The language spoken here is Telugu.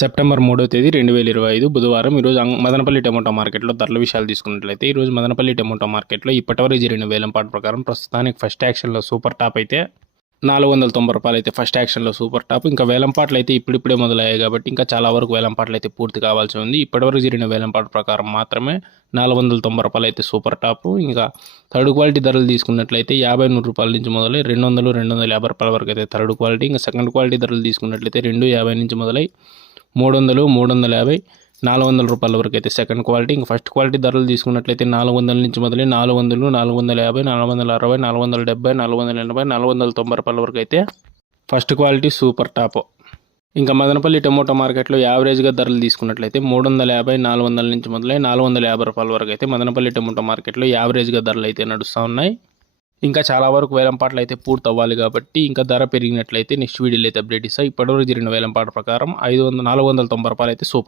సెప్టెంబర్ 3వ తేదీ 2025 బుధవారం. ఈరోజు మదనపల్లి టమోటా మార్కెట్లో ధరల విషయాలు తీసుకున్నట్లయితే ఈరోజు మదనపల్లి టమోటా మార్కెట్లో ఇప్పటివరకు జరిగిన వేలంపాటు ప్రకారం ప్రస్తుతానికి ఫస్ట్ యాక్షన్లో సూపర్ టాప్ అయితే ₹490 అయితే ఫస్ట్ యాక్షన్లో సూపర్ టాప్. ఇంకా వేలంపాట్లు అయితే ఇప్పుడిప్పుడే మొదలయ్యాయి కాబట్టి ఇంకా చాలా వరకు వేలంపాట్లు అయితే పూర్తి కావాల్సి ఉంది. ఇప్పటివరకు జరిగిన వేలంపాటు ప్రకారం మాత్రమే ₹490 అయితే సూపర్ టాప్. ఇంకా థర్డ్ క్వాలిటీ ధరలు తీసుకున్నట్లయితే ₹50 నుంచి మొదలై ₹200, ₹250 వరకు అయితే థర్డ్ క్వాలిటీ. ఇంకా సెకండ్ క్వాలిటీ ధరలు తీసుకున్నట్లయితే ₹250 నుంచి మొదలై ₹300, ₹350, ₹400 వరకు అయితే సెకండ్ క్వాలిటీ. ఇంకా ఫస్ట్ క్వాలిటీ ధరలు తీసుకున్నట్లయితే ₹400 నుంచి మొదలై ₹400, ₹450, ₹460, ₹470, ₹480, ₹490 వరకు అయితే ఫస్ట్ క్వాలిటీ సూపర్ టాప్. ఇంకా మదనపల్లి టమోటా మార్కెట్లో యావరేజ్గా ధరలు తీసుకున్నట్లయితే ₹350, ₹400 నుంచి మొదలై ₹450 వరకు అయితే మదనపల్లి టమోటా మార్కెట్లో యావరేజ్గా ధరలు అయితే నడుస్తూ ఉన్నాయి. ఇంకా చాలా వరకు వేలంపాట్లు అయితే పూర్తి అవ్వాలి కాబట్టి ఇంకా ధర పెరిగినట్లయితే నెక్స్ట్ వీడియోలో అయితే అప్డేట్ ఇస్తాయి. ఇప్పటివరకు జరిగిన వేలంపాట ప్రకారం ₹490 అయితే సూపర్.